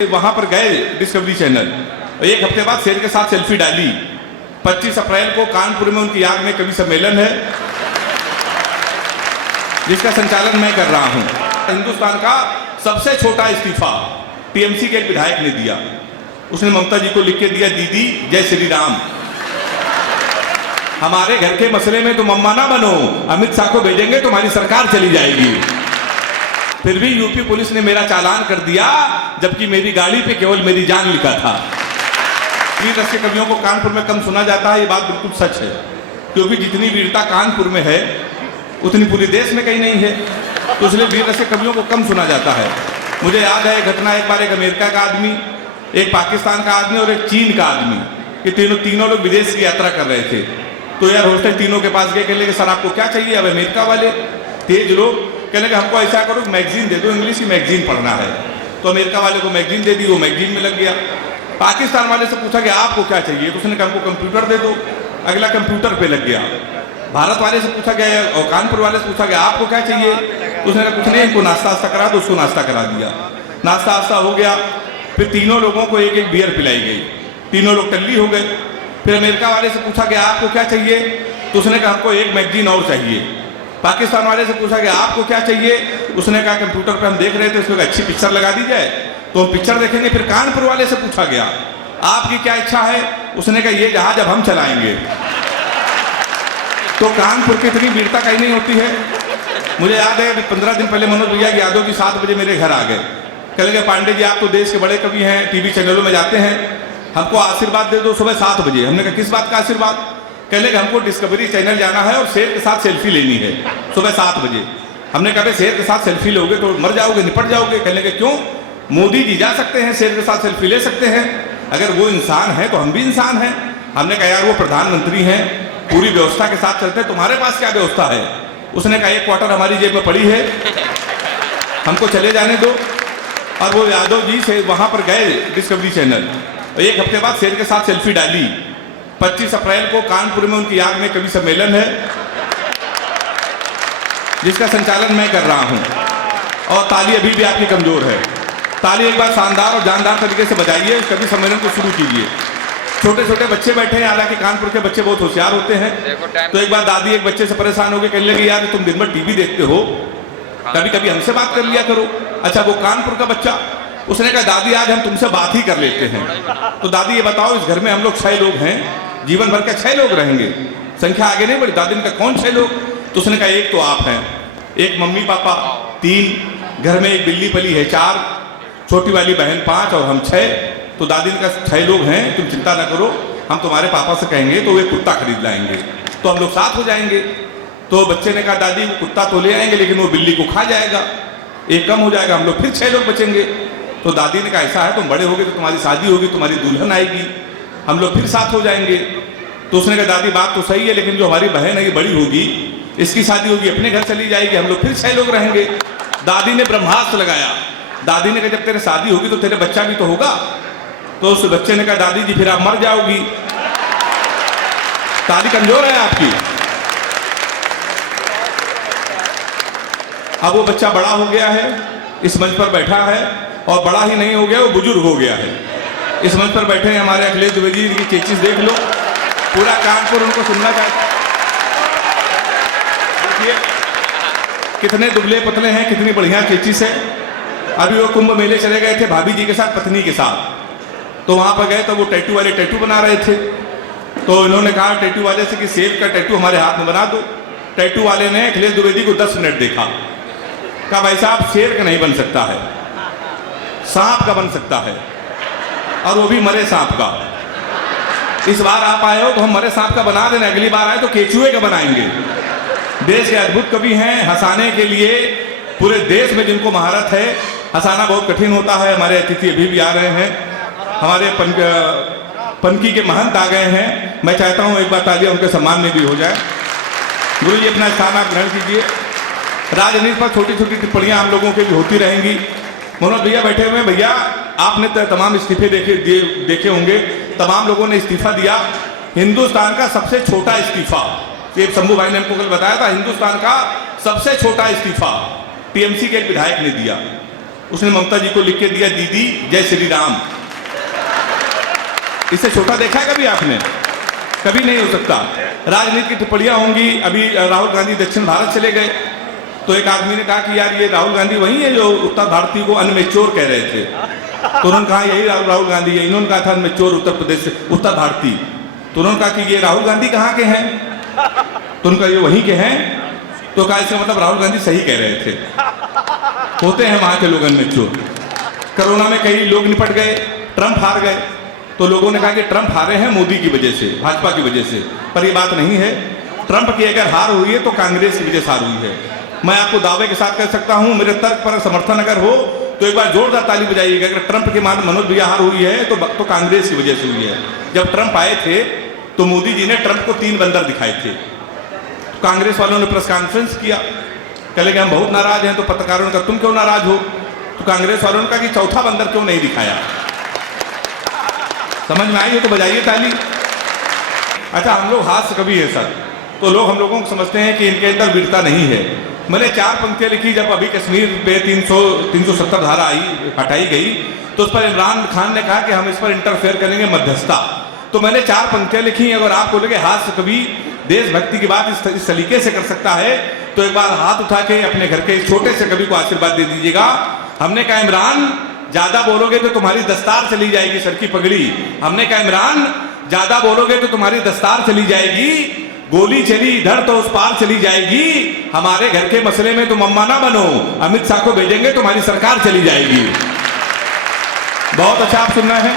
वहां पर गए डिस्कवरी चैनल, एक हफ्ते बाद शेर के साथ सेल्फी डाली। 25 अप्रैल को कानपुर में उनकी याद में कवि सम्मेलन है जिसका संचालन मैं कर रहा हूं। हिंदुस्तान का सबसे छोटा इस्तीफा टीएमसी के एक विधायक ने दिया। उसने ममता जी को लिख के दिया, दीदी जय श्री राम, हमारे घर के मसले में तुम अम्मा ना बनो, अमित शाह को भेजेंगे तुम्हारी सरकार चली जाएगी। फिर भी यूपी पुलिस ने मेरा चालान कर दिया, जबकि मेरी गाड़ी पे केवल मेरी जान लिखा था। वीर रस के कवियों को कानपुर में कम सुना जाता है, ये बात बिल्कुल सच है, क्योंकि जितनी वीरता कानपुर में है उतनी पूरे देश में कहीं नहीं है, तो इसलिए वीर रस के कवियों को कम सुना जाता है। मुझे याद है घटना, एक बार एक अमेरिका का आदमी, एक पाकिस्तान का आदमी और एक चीन का आदमी, ये तीनों लोग विदेश की यात्रा कर रहे थे। तो यार होस्टल तीनों के पास गए, कहने लगे सर आपको क्या चाहिए? अब अमेरिका वाले तेज लोग कहने लगे हमको ऐसा करो मैगजीन दे दो, इंग्लिश की मैगजीन पढ़ना है। तो अमेरिका वाले को मैगजीन दे दी, वो मैगजीन में लग गया। पाकिस्तान वाले से पूछा कि आपको क्या चाहिए? तो उसने कहा हमको कंप्यूटर दे दो, अगला कंप्यूटर पे लग गया। भारत वाले से पूछा गया और कानपुर वाले से पूछा गया आपको क्या चाहिए? तो उसने कहा कुछ नहीं, इनको नाश्ता वास्ता करा दो। उसको नाश्ता करा दिया, नाश्ता वास्ता हो गया। फिर तीनों लोगों को एक एक बियर पिलाई गई, तीनों लोग टल्ली हो गए। फिर अमेरिका वाले से पूछा गया आपको क्या चाहिए? तो उसने कहा हमको एक मैगजीन और चाहिए। पाकिस्तान वाले से पूछा गया आपको क्या चाहिए? उसने कहा कंप्यूटर पे हम देख रहे थे, उसमें अच्छी पिक्चर लगा दी जाए तो हम पिक्चर देखेंगे। फिर कानपुर वाले से पूछा गया आपकी क्या इच्छा है? उसने कहा ये जहाज अब हम चलाएंगे। तो कानपुर की इतनी वीरता कहीं नहीं होती है। मुझे याद है 15 दिन पहले मनोज भैया यादव जी 7 बजे मेरे घर आ गए, कह लगे पांडे जी आप तो देश के बड़े कवि हैं, टीवी चैनलों में जाते हैं, हमको आशीर्वाद दे दो सुबह 7 बजे। हमने कहा किस बात का आशीर्वाद? कहने लगे हमको डिस्कवरी चैनल जाना है और शेर के साथ सेल्फी लेनी है सुबह 7 बजे। हमने कहा शेर के साथ सेल्फी लोगे तो मर जाओगे, निपट जाओगे। कहने लगे क्यों? मोदी जी जा सकते हैं, शेर के साथ सेल्फी ले सकते हैं, अगर वो इंसान है तो हम भी इंसान हैं। हमने कहा यार वो प्रधानमंत्री हैं, पूरी व्यवस्था के साथ चलते हैं, तुम्हारे पास क्या व्यवस्था है? उसने कहा 1 क्वार्टर हमारी जेब में पड़ी है, हमको चले जाने दो। और वो यादव जी से वहां पर गए डिस्कवरी चैनल, एक हफ्ते बाद शेर के साथ सेल्फी डाली। 25 अप्रैल को कानपुर में उनकी याद में कवि सम्मेलन है जिसका संचालन मैं कर रहा हूं। और ताली अभी भी आपकी कमजोर है, ताली एक बार शानदार और जानदार तरीके से बजाइए, कवि सम्मेलन को शुरू कीजिए। छोटे छोटे बच्चे बैठे हैं, हालांकि कानपुर के बच्चे बहुत होशियार होते हैं। तो एक बार दादी एक बच्चे से परेशान हो गए, कहने लगी यार तुम दिन भर टीवी देखते हो, कभी कभी हमसे बात कर लिया करो। अच्छा वो कानपुर का बच्चा, उसने कहा दादी आज हम तुमसे बात ही कर लेते हैं। तो दादी ये बताओ इस घर में हम लोग 6 लोग हैं, जीवन भर के 6 लोग रहेंगे, संख्या आगे नहीं बढ़ी। दादी ने कहा कौन 6 लोग? तो उसने कहा एक तो आप हैं, एक मम्मी पापा 3, घर में एक बिल्ली पली है 4, छोटी वाली बहन 5 और हम 6। तो दादी ने कहा 6 लोग हैं, तुम चिंता ना करो, हम तुम्हारे पापा से कहेंगे तो वे कुत्ता खरीद लाएंगे, तो हम लोग साथ हो जाएंगे। तो बच्चे ने कहा दादी वो कुत्ता तो ले आएंगे लेकिन वो बिल्ली को खा जाएगा, एक कम हो जाएगा, हम लोग फिर 6 लोग बचेंगे। तो दादी ने कहा ऐसा है तुम बड़े होगे तो तुम्हारी शादी होगी, तुम्हारी दुल्हन आएगी, हम लोग फिर साथ हो जाएंगे। तो उसने कहा दादी बात तो सही है, लेकिन जो हमारी बहन है ये बड़ी होगी, इसकी शादी होगी, अपने घर चली जाएगी, हम लोग फिर 6 लोग रहेंगे। दादी ने ब्रह्मास्त्र लगाया। दादी ने कहा जब तेरे शादी होगी तो तेरे बच्चा भी तो होगा। तो उस बच्चे ने कहा दादी जी फिर आप मर जाओगी। ताली कमजोर है आपकी। अब वो बच्चा बड़ा हो गया है, इस मंच पर बैठा है, और बड़ा ही नहीं हो गया, वो बुजुर्ग हो गया है। इस मंच पर बैठे हैं हमारे अखिलेश द्विवेदी जी की चेचिस देख लो, पूरा कानपुर उनको सुनना चाहता है। देखिए कितने दुबले पतले हैं, कितनी बढ़िया चेचिस है। अभी वो कुंभ मेले चले गए थे भाभी जी के साथ, पत्नी के साथ, तो वहां पर गए तो वो टैटू वाले टैटू बना रहे थे। तो इन्होंने कहा टैटू वाले से कि शेर का टैटू हमारे हाथ में बना दो। टैटू वाले ने अखिलेश द्विवेदी को 10 मिनट देखा, कहा भाई साहब शेर का नहीं बन सकता है, सांप का बन सकता है, और वो भी मरे सांप का। इस बार आप आए हो तो हम मरे सांप का बना देना, अगली बार आए तो केचुए का बनाएंगे। देश के अद्भुत कवि हैं, हंसाने के लिए पूरे देश में जिनको महारत है, हंसाना बहुत कठिन होता है। हमारे अतिथि अभी भी आ रहे हैं, हमारे पनकी के महंत आ गए हैं। मैं चाहता हूं एक बार तालियां उनके सम्मान में भी हो जाए। गुरु जी अपना स्थान आप ग्रहण कीजिए। राजनीति पर छोटी छोटी टिप्पणियां हम लोगों की भी होती रहेंगी। मनोज भैया बैठे हुए हैं, भैया आपने तो तमाम इस्तीफे देखे होंगे, तमाम लोगों ने इस्तीफा दिया। हिंदुस्तान का सबसे छोटा इस्तीफा, ये शंभू भाई ने हमको कल बताया था, हिंदुस्तान का सबसे छोटा इस्तीफा टीएमसी के एक विधायक ने दिया। उसने ममता जी को लिख के दिया, दीदी जय श्री राम। इससे छोटा देखा है कभी आपने? कभी नहीं हो सकता। राजनीति की टिप्पणियां होंगी। अभी राहुल गांधी दक्षिण भारत चले गए तो एक आदमी ने कहा कि यार ये राहुल गांधी वही है जो उत्तर भारतीय को अनमेच्योर कह रहे थे। तो उन्होंने कहा यही राहुल गांधी है। इन्होंने कहा था अनमेच्योर उत्तर प्रदेश से उत्तर भारतीय। तो उन्होंने कहा कि ये राहुल गांधी कहाँ के हैं? तो उनका ये वहीं के हैं। तो कहा इसका मतलब राहुल गांधी सही कह रहे थे। होते हैं वहां के लोग अनमेच्योर। कोरोना में कई लोग निपट गए, ट्रंप हार गए तो लोगों ने कहा कि ट्रंप हारे हैं मोदी की वजह से, भाजपा की वजह से। पर ये बात नहीं है। ट्रंप की अगर हार हुई है तो कांग्रेस की वजह से हार हुई है। मैं आपको दावे के साथ कह सकता हूं, मेरे तर्क पर समर्थन अगर हो तो एक बार जोरदार ताली बजाइएगा। अगर ट्रंप के बाद मनोज भैया हार हुई है तो कांग्रेस की वजह से हुई है। जब ट्रंप आए थे तो मोदी जी ने ट्रंप को 3 बंदर दिखाए थे। तो कांग्रेस वालों ने प्रेस कॉन्फ्रेंस किया, कहे कि हम बहुत नाराज हैं। तो पत्रकारों ने कहा तुम क्यों नाराज हो? तो कांग्रेस वालों ने कहा कि चौथा बंदर क्यों नहीं दिखाया? समझ में आई है तो बजाइए ताली। अच्छा, हम लोग हाथ से कभी है सर, तो लोग हम लोगों को समझते हैं कि इनके अंदर वीरता नहीं है। मैंने 4 पंक्तियां लिखी जब अभी कश्मीर पे 370 धारा हटाई गई तो उस पर इमरान खान ने कहा कि हम इस पर इंटरफेयर करेंगे, मध्यस्थता। तो मैंने 4 पंक्तियां लिखी। अगर आपको लगे हाथ से कभी देशभक्ति की बात इस तरीके से कर सकता है तो एक बार हाथ उठा के अपने घर के छोटे से कवि को आशीर्वाद दे दीजिएगा। हमने कहा इमरान ज्यादा बोलोगे तो तुम्हारी दस्तार चली जाएगी, सर की पगड़ी। हमने कहा इमरान ज्यादा बोलोगे तो तुम्हारी दस्तार चली जाएगी, गोली चली इधर तो उस पार चली जाएगी। हमारे घर के मसले में तुम अम्मा ना बनो, अमित शाह को भेजेंगे तुम्हारी सरकार चली जाएगी। बहुत अच्छा आप सुन रहे हैं।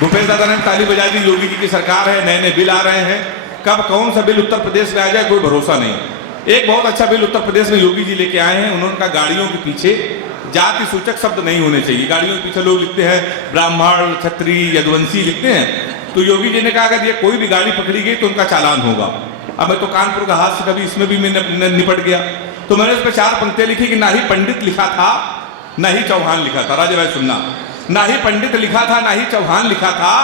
भूपेश दादा ने ताली बजा दी। योगी जी की सरकार है, नए नए बिल आ रहे हैं। कब कौन सा बिल उत्तर प्रदेश में आ जाए कोई भरोसा नहीं। एक बहुत अच्छा बिल उत्तर प्रदेश में योगी जी लेके आए हैं। उन्होंने कहा गाड़ियों के पीछे जाति सूचक शब्द नहीं होने चाहिए। गाड़ियों के पीछे लोग लिखते हैं ब्राह्मण, क्षत्रिय, यदुवंशी लिखते हैं। तो योगी जी ने कहा अगर ये कोई भी गाड़ी पकड़ी गई तो उनका चालान होगा। अब मैं तो कानपुर का हाथ से कभी इसमें भी मैं निपट गया। तो मैंने उस पर 4 पंक्तियां लिखी कि ना ही पंडित लिखा था ना ही चौहान लिखा था। राजा भाई सुनना, ना ही पंडित लिखा था ना ही चौहान लिखा था,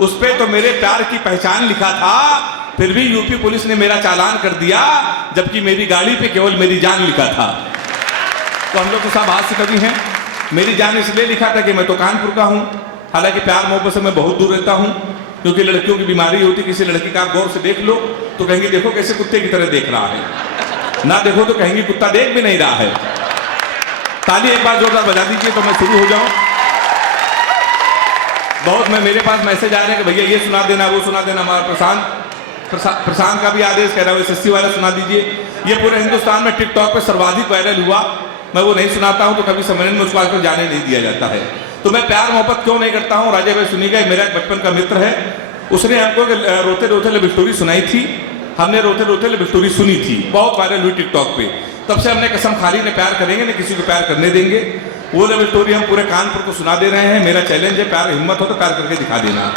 उस पर तो मेरे प्यार की पहचान लिखा था। फिर भी यूपी पुलिस ने मेरा चालान कर दिया जबकि मेरी गाड़ी पे केवल मेरी जान लिखा था। तो हम लोग तो सब हाथ से कभी हैं। मेरी जान इसलिए लिखा था कि मैं तो कानपुर का हूं। हालांकि प्यार मोहब्बत से मैं बहुत दूर रहता हूं क्योंकि लड़कियों की बीमारी होती। किसी लड़की का आप गौर से देख लो तो कहेंगे देखो कैसे कुत्ते की तरह देख रहा है, ना देखो तो कहेंगे कुत्ता देख भी नहीं रहा है। ताली एक बार जोरदार बजा दीजिए तो मैं शुरू हो जाऊं। बहुत मेरे पास मैसेज आ रहे हैं कि भैया ये सुना देना वो सुना देना। हमारा प्रशांत का भी आदेश कह रहा है SSC वाला सुना दीजिए। ये पूरे हिंदुस्तान में टिकटॉक पे सर्वाधिक वायरल हुआ। मैं वो नहीं सुनाता हूं तो कभी सम्मेलन में उसको आजकल जाने नहीं दिया जाता है। तो मैं प्यार मोहब्बत क्यों नहीं करता हूं? राजा भाई सुनिएगा, मेरा बचपन का मित्र है, उसने हमको रोते रोते लव स्टोरी सुनाई थी। हमने रोते रोते लव स्टोरी सुनी थी, बहुत वायरल हुई टिकटॉक पे। तब से हमने कसम खा ली न प्यार करेंगे न किसी को प्यार करने देंगे। वो लव स्टोरी हम पूरे कानपुर को सुना दे रहे हैं। मेरा चैलेंज है, प्यार हिम्मत हो तो प्यार करके दिखा देना।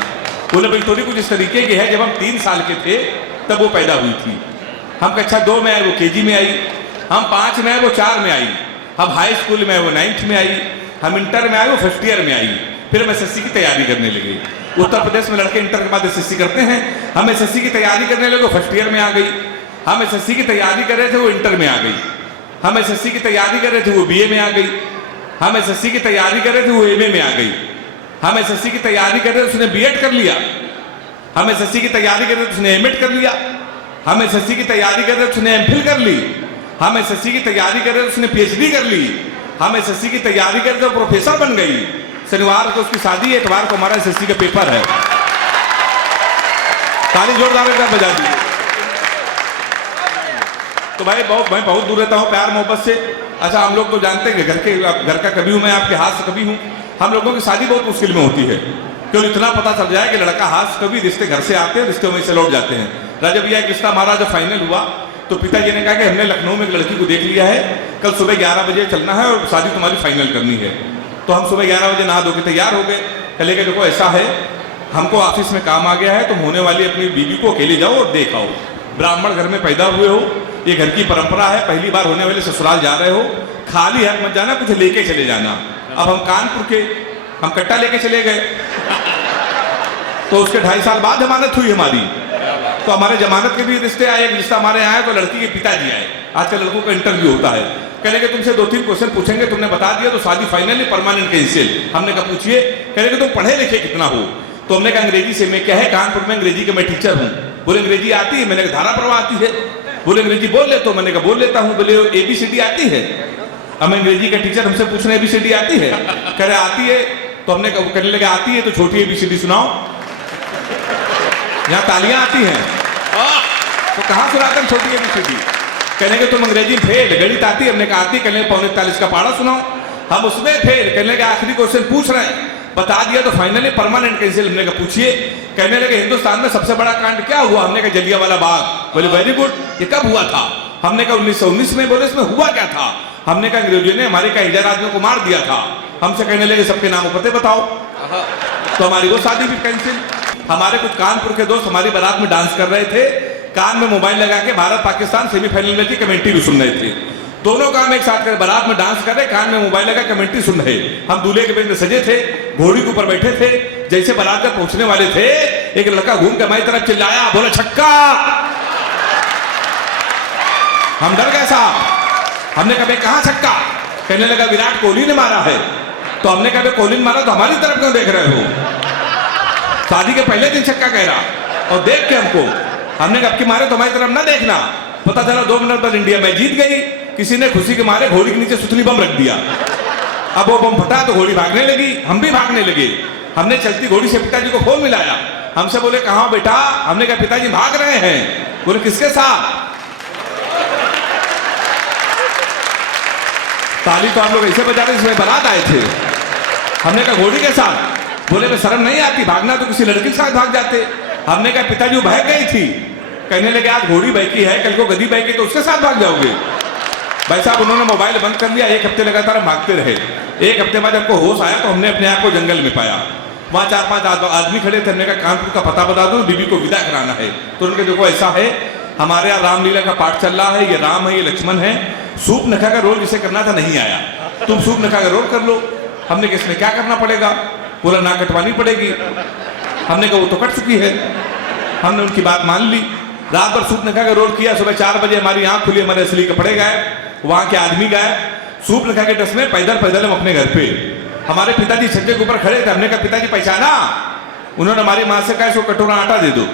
वो लव स्टोरी कुछ इस तरीके की है, जब हम 3 साल के थे तब वो पैदा हुई थी। हम कक्षा 2 में आए, वो KG में आई। हम 5 में आए, वो 4 में आई। हम हाई स्कूल में आए, वो 9th में आई। हम इंटर में आए, वो 1st ईयर में आई। फिर हम SSC की तैयारी करने लगे। उत्तर प्रदेश में लड़के इंटर के बाद SSC करते हैं। हम SSC की तैयारी करने लगे, 1st ईयर में आ गई। हम SSC की तैयारी कर रहे थे, वो इंटर में आ गई। हम SSC की तैयारी कर रहे थे, वो BA में आ गई। हम SSC की तैयारी कर रहे थे, वो MA में आ गई। हम SSC की तैयारी कर रहे थे, उसने B.Ed कर लिया। हम SSC की तैयारी कर रहे थे, उसने M.Ed कर लिया। हम SSC की तैयारी कर रहे थे, उसने MPhil कर ली। हम SSC की तैयारी कर रहे थे, उसने PhD कर ली। हम SSC की तैयारी कर रहे थे, प्रोफेसर बन गई। शनिवार को उसकी शादी है, इतवार को हमारा SSC का पेपर है। ताली जोरदार बजा दी। तो भाई मैं बहुत दूर रहता हूँ प्यार मोहब्बत से। अच्छा, हम लोग तो जानते हैं घर का कभी हूँ मैं, आपके हाथ से कभी हूँ। हम लोगों की शादी बहुत मुश्किल में होती है क्यों इतना पता चल जाए कि लड़का हाथ से कभी, रिश्ते घर से आते हैं, रिश्ते वहीं से लौट जाते हैं। राजा भैया एक रिश्ता हमारा जब फाइनल हुआ तो पिताजी ने कहा कि हमने लखनऊ में एक लड़की को देख लिया है, कल सुबह 11 बजे चलना है और शादी तुम्हारी फाइनल करनी है। तो हम सुबह 11 बजे नहा धो के तैयार हो गए। कहे कि देखो ऐसा है, हमको ऑफिस में काम आ गया है, तुम होने वाली अपनी बीवी को अकेले जाओ और देख आओ। ब्राह्मण घर में पैदा हुए हो, ये घर की परंपरा है, पहली बार होने वाले ससुराल जा रहे हो, खाली हाथ मत जाना, कुछ लेके चले जाना। अब हम कानपुर के, हम कट्टा लेके चले गए। तो उसके 2.5 साल बाद जमानत हुई हमारी। तो हमारे जमानत के भी रिश्ते आए। एक रिश्ता हमारे आए तो लड़की के पिताजी आए। आजकल लड़कों का इंटरव्यू होता है। कहने के तुमसे 2-3 क्वेश्चन पूछेंगे, तुमने बता दिया तो शादी फाइनली परमानेंट कैंसिल। हमने कहा पूछिए। कहने के तुम पढ़े लिखे कितना हो? तो हमने कहा अंग्रेजी से। मैं क्या है कानपुर में अंग्रेजी का मैं टीचर हूँ। बोले अंग्रेजी आती है? मैंने कहा धारा प्रवाह आती है। बोले अंग्रेजी बोल लेते हो? मैंने कहा बोल लेता हूँ। बोले ABCD आती है? अब अंग्रेजी का टीचर हमसे पूछ रहे ABCD आती है? कह रहे आती है। तो हमने कहने लगे आती है तो छोटी ABCD सुनाओ, यहाँ तालियां आती हैं तो कहाँ सुनाते हैं छोटी ABCD? कहने के तुम अंग्रेजी में फेल, गणित आती है? हमने कहा आती। कहने 45 का पारा सुनाओ, हम उसमें फेल। कहने लगे आखिरी क्वेश्चन पूछ रहे हैं, बता दिया तो फाइनली परमानेंट कैंसिल। हमने कहा पूछिए। कहने लगे हिंदुस्तान में सबसे बड़ा कांड क्या हुआ? हमने कहा जलियांवाला बाग। बोले वेरी गुड, ये कब हुआ था? हमने कहा 1919 में। बोले इसमें हुआ क्या था? हमने कहा अंग्रेजों ने हमारे कई हजार आदमियों को मार दिया था। हमसे कहने लगे सबके नाम पते बताओ, तो हमारी वो शादी भी कैंसिल। हमारे कुछ कानपुर के दोस्त हमारी बारात में डांस कर रहे थे, कान में मोबाइल लगा के भारत पाकिस्तान सेमीफाइनल में की कमेंट्री भी सुन रहे थे। दोनों काम एक साथ कर, बारात में डांस कर रहे, कान में मोबाइल लगा कमेंट्री सुन रहे। हम दूल्हे के बेंच में सजे थे, घोड़ी के ऊपर बैठे थे। जैसे बारात तक पहुंचने वाले थे, एक लड़का घूम के हमारी तरफ चिल्लाया, बोला छक्का। हम डर गए साहब। हमने कहा कहां छक्का? कहने लगा विराट कोहली ने मारा है। तो हमने कहा कोहली ने मारा तो हमारी तरफ क्यों देख रहे हो? शादी के पहले दिन छक्का कह रहा और देख के हमको। हमने कहा अब की मारे तो हमारी तरफ ना देखना। पता चला 2 मिनट बाद इंडिया मैच जीत गई। किसी ने खुशी के मारे घोड़ी के नीचे सुतली बम रख दिया। अब वो बम फटा तो घोड़ी भागने लगी, हम भी भागने लगे। हमने चलती घोड़ी से पिताजी को फोन मिलाया। हमसे बोले कहाँ बेटा? हमने कहा पिताजी भाग रहे हैं। बोले किसके साथ? ताली तो हम लोग ऐसे बजा रहे जिसमें बारात आए थे। हमने कहा घोड़ी के साथ? बोले मैं शर्म नहीं आती, भागना तो किसी लड़की के साथ भाग जाते। हमने कहा पिताजी वो बह गई थी। कहने लगे आज घोड़ी बहकी है, कल को गधी बहकी तो उसके साथ भाग जाओगे। भाई साहब उन्होंने मोबाइल बंद कर लिया। 1 हफ्ते लगातार भागते रहे। 1 हफ्ते बाद हमको होश आया तो हमने अपने आप को जंगल में पाया। वहाँ 4-5 आदमी खड़े थे। हमने कहा कानपुर का पता बता दो, बीबी को विदा कराना है। तो उनके देखो ऐसा है, हमारे यहाँ रामलीला का पाठ चल रहा है, ये राम है ये लक्ष्मण है। सूप नखा का रोल जिसे करना था नहीं आया, तुम सूप नखा का रोल कर लो। हमने कहा इसमें क्या करना पड़ेगा? पूरा नाक कटवानी पड़ेगी। हमने कहा वो तो कट चुकी है। हमने उनकी बात मान ली। रात भर सूप नखा का रोल किया। सुबह 4 बजे हमारी आंख खुली, हमारे असली कपड़े गए, वहां के आदमी गए। सूप नखा के ड्रेस में पैदल हम अपने घर पे। हमारे पिताजी छज्जे के ऊपर खड़े थे। हमने कहा पिताजी पहचाना? उन्होंने हमारी माँ से कहा इसको कटोरा आटा दे दो।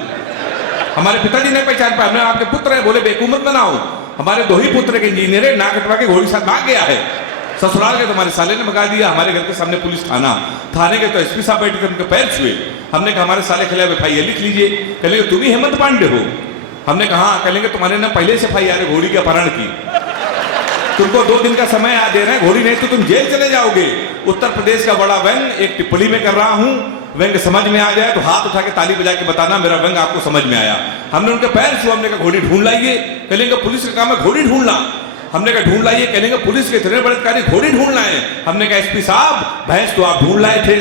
हमारे पिताजी नहीं पहचान पाए। हमने आपके पुत्र है। बोले बेवकूफ मत बनाओ, हमारे 2 ही पुत्र के इंजीनियर है, ना कटवा के घोड़ी साथ भाग गया है। ससुराल के तुम्हारे साले ने भगा दिया। हमारे घर के सामने पुलिस थाने के तो SP साहब बैठे थे, उनके पैर छुए। हमने कहा हमारे साले खिलाफ FIR लिख लीजिए। कहने तुम ही हेमंत पांडे हो? हमने कहा कहेंगे तुम्हारे ना पहले से FIR है घोड़ी के अपहरण की। तुमको 2 दिन का समय दे रहे हैं, घोड़ी नहीं तो तुम जेल चले जाओगे। उत्तर प्रदेश का बड़ा व्यंग एक टिप्पणी में कर रहा हूं, व्यंग समझ में आ जाए तो हाथ उठा के ताली बजा के बताना मेरा व्यंग आपको समझ में आया। हमने उनके पैर छुआ। हमने कहा घोड़ी ढूंढ लाइए। कहेंगे पुलिस का काम है घोड़ी ढूंढना। हमने कहा ढूंढ लाइए। कहेंगे पुलिस के इतने बड़े अधिकारी घोड़ी ढूंढना है। हमने कहा SP साहब भैंस तो आप ढूंढ लाए थे।